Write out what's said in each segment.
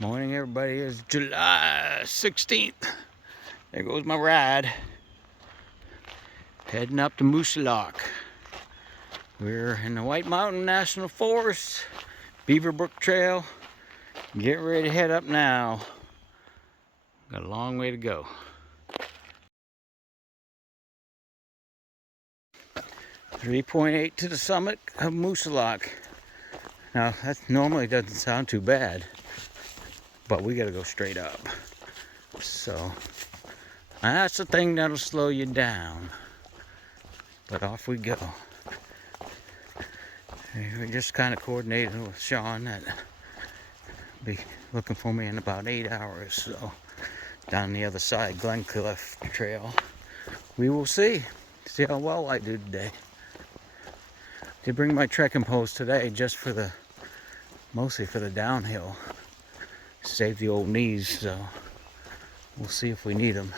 Morning, everybody. It's July 16th. There goes my ride. Heading up to Mousilauke. We're in the White Mountain National Forest, Beaverbrook Trail. Getting ready to head up now. Got a long way to go. .8 to the summit of Mousilauke. Now, that normally doesn't sound too bad, but we gotta go straight up. So, that's the thing that'll slow you down. But off we go. We just kind of coordinated with Sean that be looking for me in about 8 hours. So, down the other side, Glencliff Trail. We will see how well I do today. Did bring my trekking poles today just for mostly for the downhill. Save the old knees, so we'll see if we need them.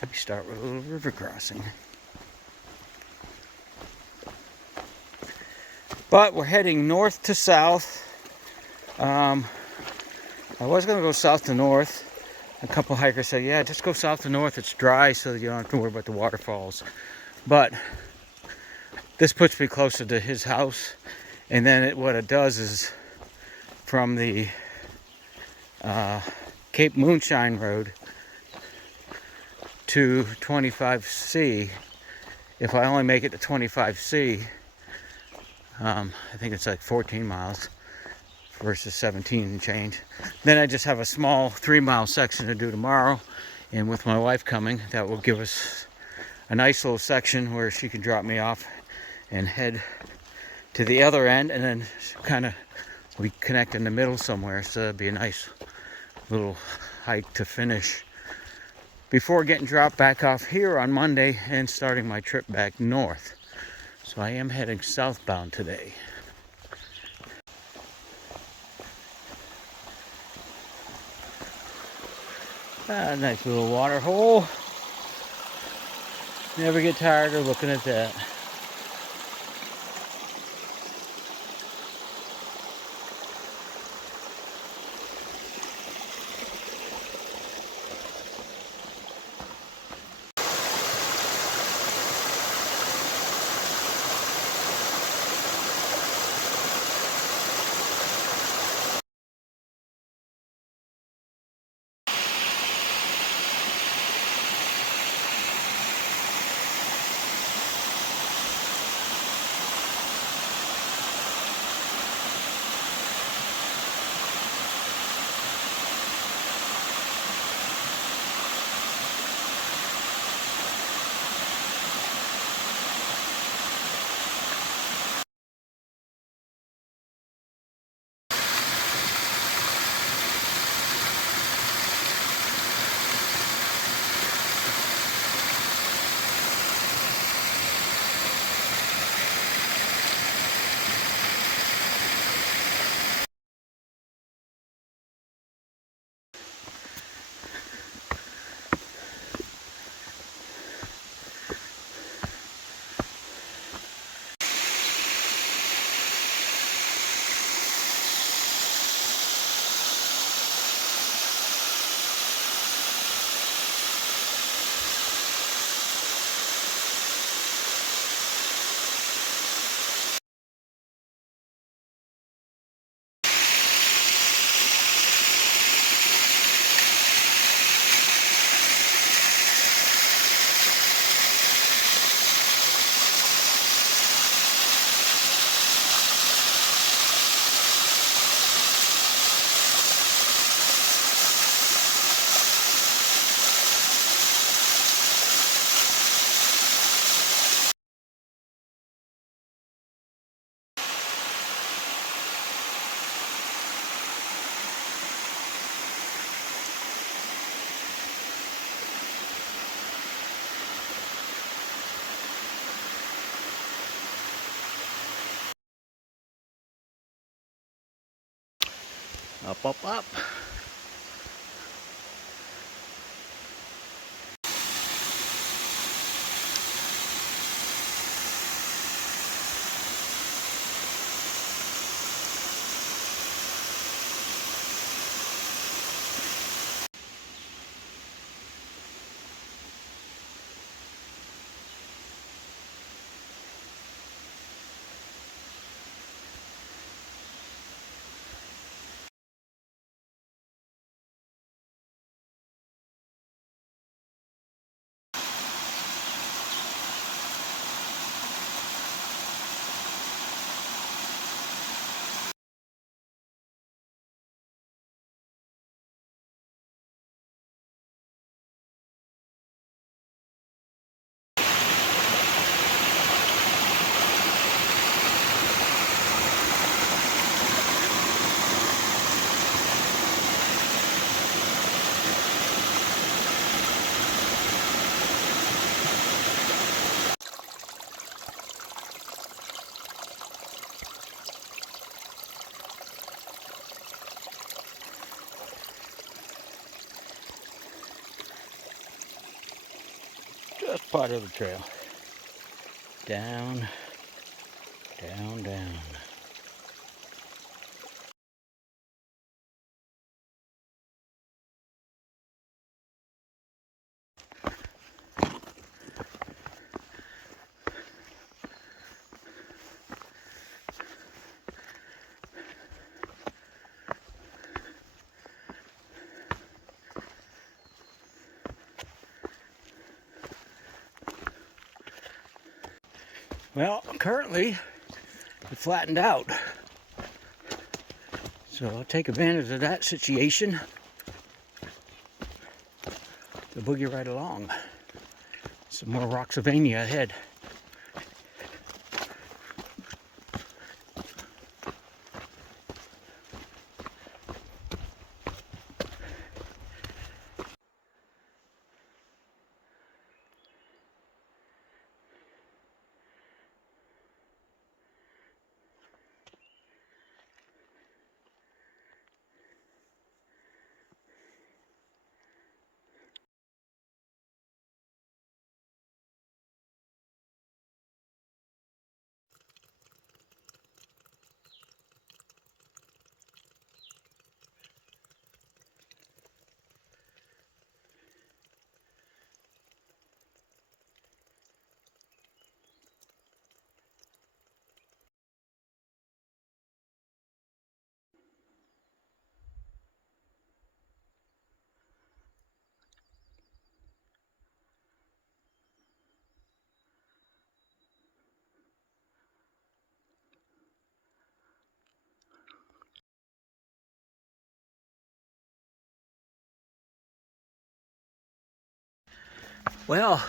Maybe start with a little river crossing. But we're heading north to south. I was going to go south to north. A couple hikers said, yeah, just go south to north. It's dry, so you don't have to worry about the waterfalls. But this puts me closer to his house. And then what it does is from the Cape Moonshine Road to 25C. If I only make it to 25C, I think it's like 14 miles versus 17 and change. Then I just have a small 3-mile section to do tomorrow. And with my wife coming, that will give us a nice little section where she can drop me off and head to the other end, and then kind of we connect in the middle somewhere. So that'd be a nice little hike to finish before getting dropped back off here on Monday and starting my trip back north. So I am heading southbound today. Nice little water hole. Never get tired of looking at that. Up, up, up. part of the trail. Down, down, down. Well, currently it flattened out, so I'll take advantage of that situation to boogie right along. Some more Roxavania ahead. Well,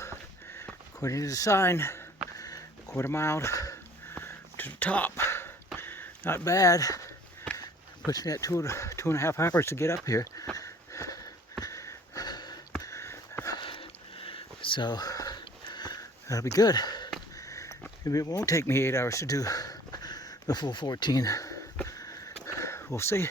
according to the sign, quarter mile to the top. Not bad. Puts me at two and a half hours to get up here. So that'll be good. Maybe it won't take me 8 hours to do the full 14. We'll see.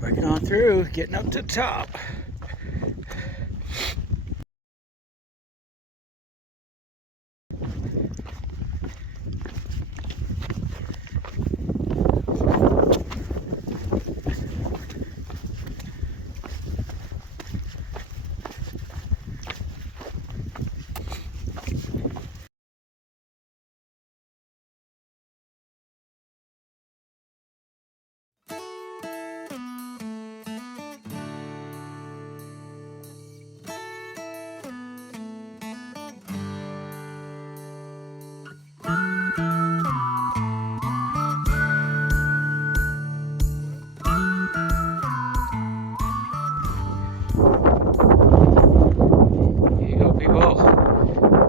Working on through, getting up to the top.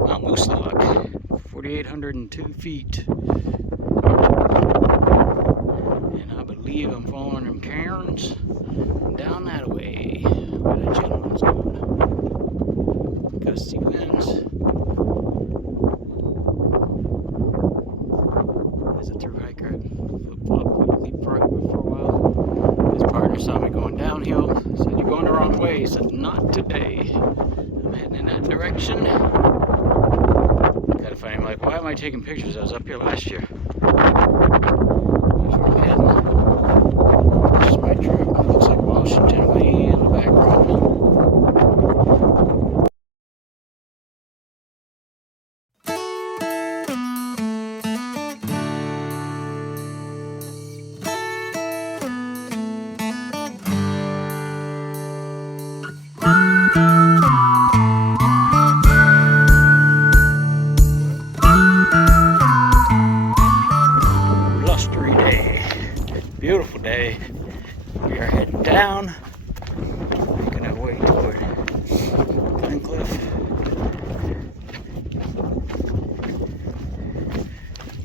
Mount Mousilauke, 4,802 feet. And I believe I'm following them cairns down that way where the gentleman's going. Gusty winds. As a through hiker, flip-flop, leapfrog for a while. His partner saw me going downhill, said, "You're going the wrong way." He said, "Not today. I'm heading in that direction." Kind of funny, I'm like, why am I taking pictures? I was up here last year. That's where I'm heading. This is my trip. Looks like Washington way in the background. Beautiful day. We are heading down, making our way toward Glencliff.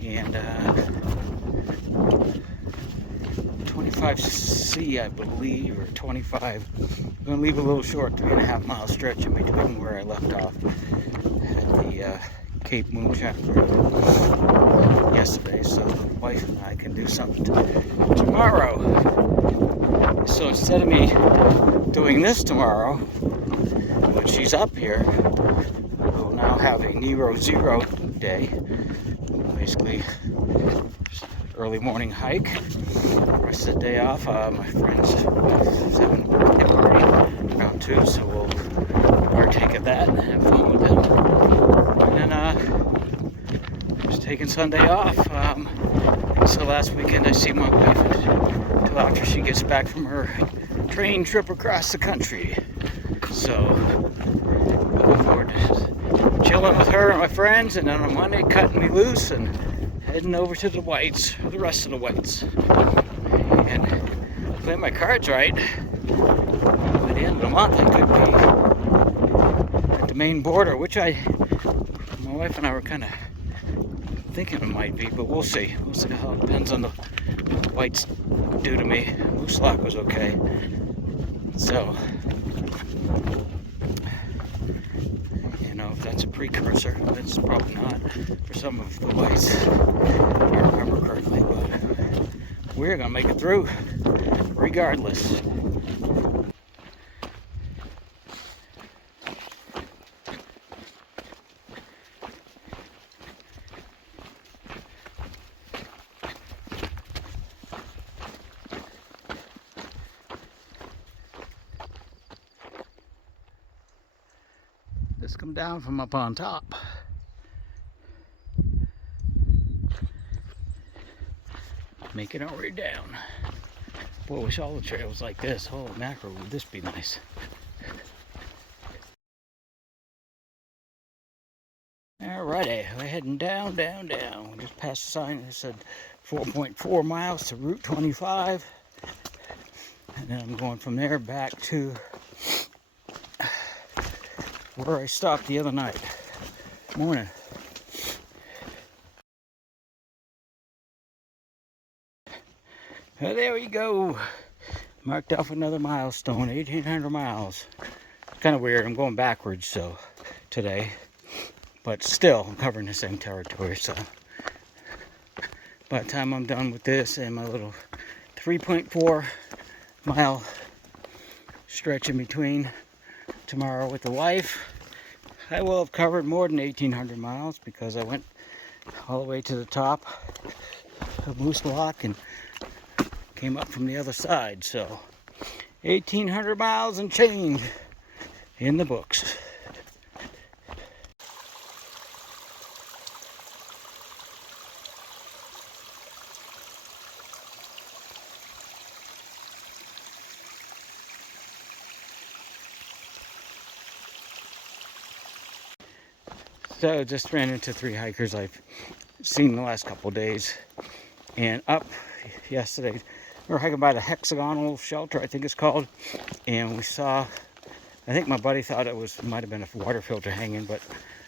And 25C, I believe, or 25. I'm going to leave a little short 3.5 mile stretch in between where I left off at the Cape Moonshine yesterday, so the wife and I can do something tomorrow. So instead of me doing this tomorrow, when she's up here, we'll now have a Nero Zero day. Basically, early morning hike. Rest of the day off. My friends is having a birthday party around 2, so we'll partake of that and have fun with them. And then just taking Sunday off. So last weekend I see my wife until after she gets back from her train trip across the country. So looking forward to chilling with her and my friends, and then on Monday cutting me loose and heading over to the Whites, or the rest of the Whites. And play my cards right, by the end of the month I could be at the Maine border, which my wife and I were kind of thinking it might be, but we'll see. We'll see how it depends on the Whites do to me. Mousilauke was okay. So, you know, if that's a precursor, that's probably not for some of the Whites, if I remember correctly, but we're gonna make it through regardless. Just come down from up on top. Making our way down. Boy, wish all the trails like this. Holy mackerel, would this be nice. Alrighty, we're heading down, down, down. We just passed a sign that said 4.4 miles to Route 25. And then I'm going from there back to where I stopped the other night. Morning. Well, there we go. Marked off another milestone, 1,800 miles. It's kind of weird. I'm going backwards so today, but still I'm covering the same territory. So by the time I'm done with this and my little 3.4 mile stretch in between tomorrow with the wife, I will have covered more than 1,800 miles because I went all the way to the top of Mousilauke and came up from the other side. So 1,800 miles and change in the books. So just ran into 3 hikers I've seen the last couple of days, and up yesterday we were hiking by the hexagonal shelter, I think it's called, and we saw, I think my buddy thought it might have been a water filter hanging, but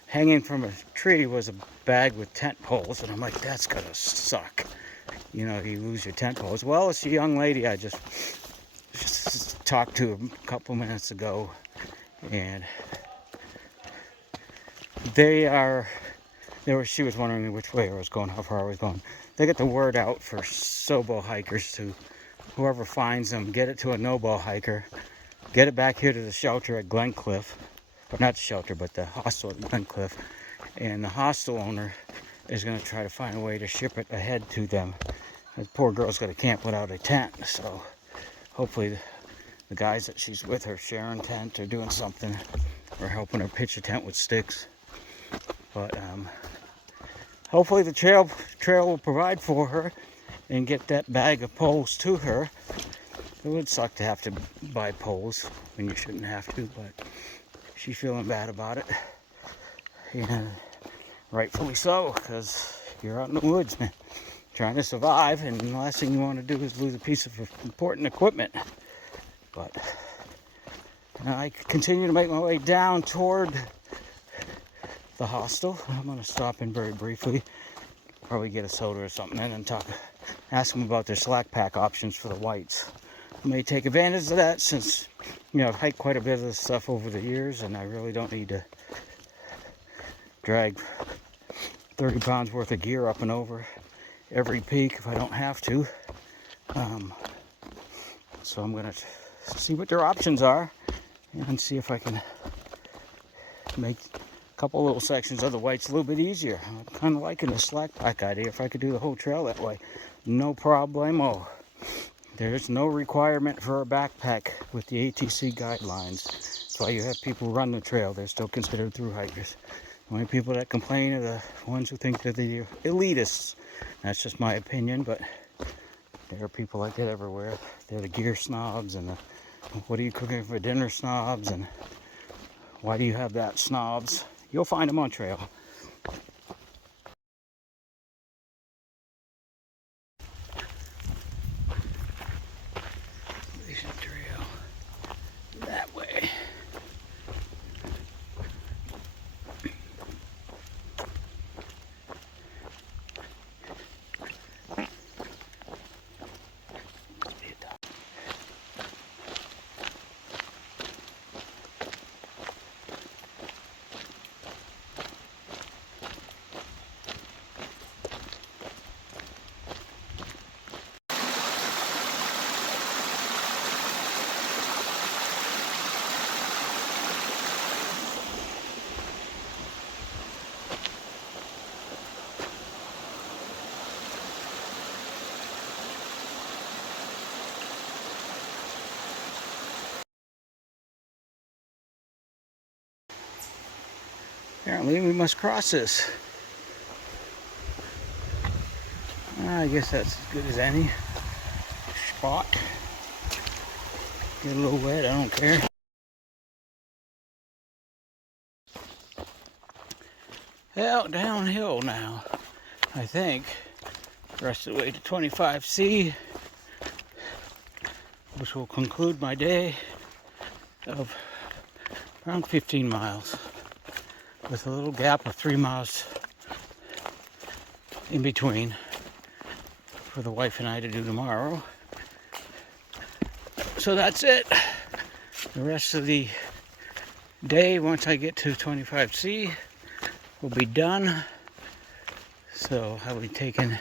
hanging from a tree was a bag with tent poles, and I'm like, that's gonna suck, you know, you lose your tent poles. Well, it's a young lady I just talked to a couple minutes ago, and she was wondering which way I was going, how far I was going. They get the word out for Sobo hikers to whoever finds them, get it to a no-bow hiker, get it back here to the shelter at Glencliff, or not the shelter, but the hostel at Glencliff, and the hostel owner is going to try to find a way to ship it ahead to them. The poor girl's got to camp without a tent, so hopefully the guys that she's with are sharing tent or doing something, or helping her pitch a tent with sticks. But hopefully the trail will provide for her and get that bag of poles to her. It would suck to have to buy poles when you shouldn't have to, but she's feeling bad about it. And rightfully so, because you're out in the woods, man, trying to survive, and the last thing you want to do is lose a piece of important equipment. But I continue to make my way down toward the hostel. I'm going to stop in very briefly, probably get a soda or something, and then ask them about their slack pack options for the Whites. I may take advantage of that since, you know, I've hiked quite a bit of this stuff over the years, and I really don't need to drag 30 pounds worth of gear up and over every peak if I don't have to. So I'm gonna see what their options are and see if I can make a couple little sections of the whites a little bit easier. I'm kind of liking the slack pack idea. If I could do the whole trail that way, no problemo. There's no requirement for a backpack with the ATC guidelines. That's why you have people run the trail. They're still considered thru hikers. The only people that complain are the ones who think they're the elitists. That's just my opinion, but there are people like that everywhere. They're the gear snobs and the what are you cooking for dinner snobs and why do you have that snobs. You'll find them on trail. Trail that way. Apparently we must cross this. I guess that's as good as any spot. Get a little wet, I don't care. Well, downhill now, I think. Rest of the way to 25C, which will conclude my day of around 15 miles with a little gap of 3 miles in between for the wife and I to do tomorrow. So that's it. The rest of the day, once I get to 25C, will be done. So I'll be taking,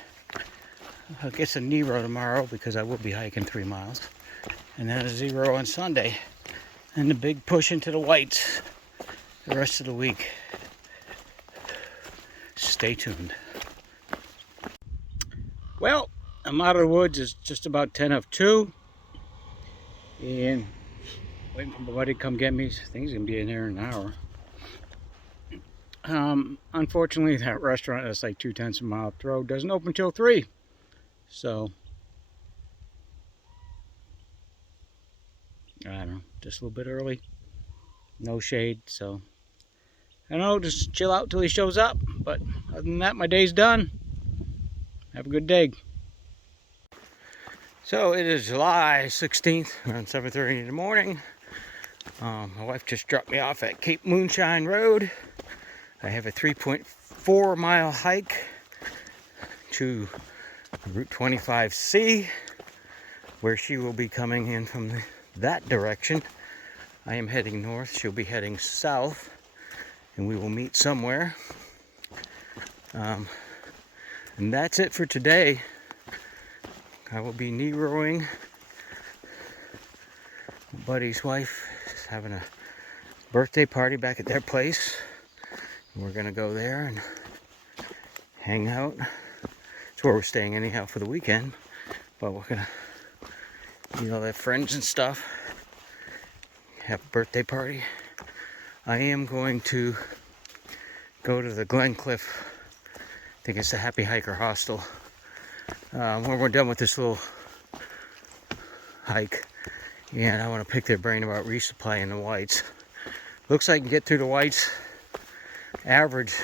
I guess, a Nero tomorrow because I will be hiking 3 miles. And then a 0 on Sunday. And the big push into the whites the rest of the week. Stay tuned. Well, I'm out of the woods. It's just about 10 of 2. And waiting for my buddy to come get me. I think he's going to be in here in an hour. Unfortunately, that restaurant that's like 2/10 of a mile up the road doesn't open till 3. So, I don't know, just a little bit early. No shade, so I don't know, just chill out till he shows up. But other than that, my day's done. Have a good day. So it is July 16th, around 7:30 in the morning. My wife just dropped me off at Cape Moonshine Road. I have a 3.4 mile hike to Route 25C, where she will be coming in from that direction. I am heading north, she'll be heading south, and we will meet somewhere. And that's it for today. I will be Neroing. My buddy's wife is having a birthday party back at their place. We're gonna go there and hang out. It's where we're staying anyhow for the weekend. But we're gonna, have friends and stuff. Have a birthday party. I am going to go to the Glencliff, I think it's the Happy Hiker Hostel. When we're done with this little hike, and I want to pick their brain about resupplying the whites. Looks like I can get through the whites average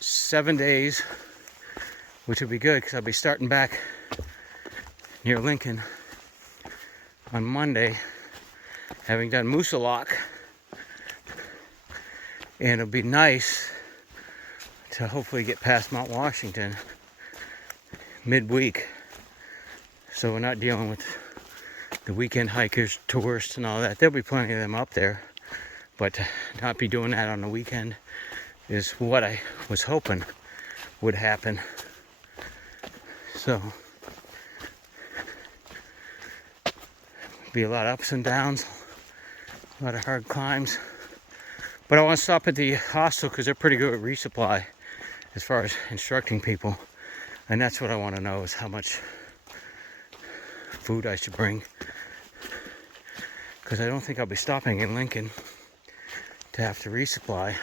7 days, which would be good because I'll be starting back near Lincoln on Monday, having done Mousilauke, and it'll be nice to hopefully get past Mount Washington midweek, so we're not dealing with the weekend hikers, tourists, and all that. There'll be plenty of them up there, but to not be doing that on the weekend is what I was hoping would happen. So, be a lot of ups and downs, a lot of hard climbs. But I want to stop at the hostel because they're pretty good at resupply as far as instructing people. And that's what I want to know, is how much food I should bring. Because I don't think I'll be stopping in Lincoln to have to resupply.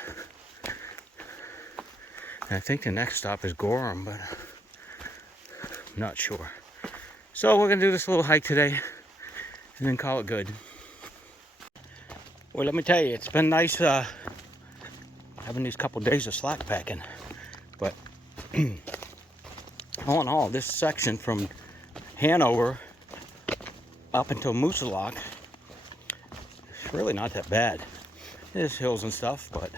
And I think the next stop is Gorham, but I'm not sure. So we're going to do this little hike today and then call it good. Well, let me tell you, it's been nice having these couple days of slack packing. But all in all, this section from Hanover up until Mousilauke, it's really not that bad. There's hills and stuff, but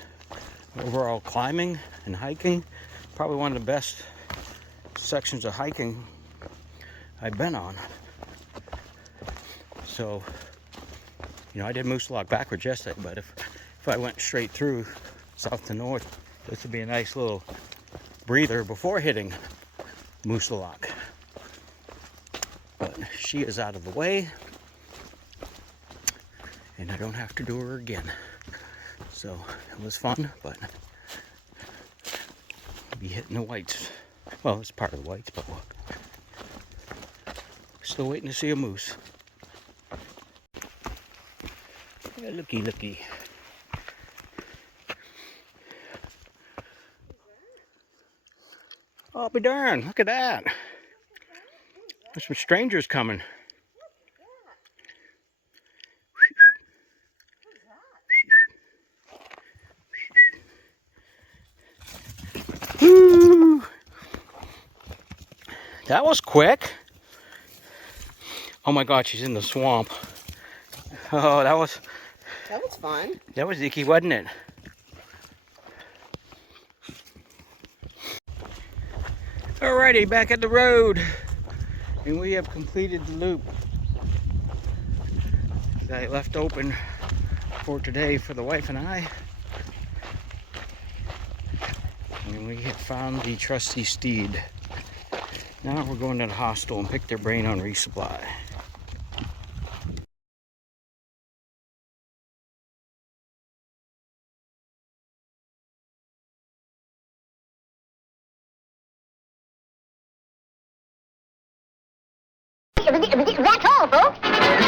overall climbing and hiking, probably one of the best sections of hiking I've been on. So, you know, I did Mousilauke backwards yesterday, but if I went straight through south to north, this would be a nice little breather before hitting Mousilauke. But she is out of the way, and I don't have to do her again. So it was fun, but I'll be hitting the whites. Well, it's part of the whites, but still waiting to see a moose. Yeah, looky. Oh, I'll be darned, look at that. There's some strangers coming. Woo! That was quick. Oh my God, she's in the swamp. Oh, that was fun. That was icky, wasn't it? Alrighty, back at the road. And we have completed the loop that I left open for today for the wife and I. And we have found the trusty steed. Now we're going to the hostel and pick their brain on resupply. That's all, folks.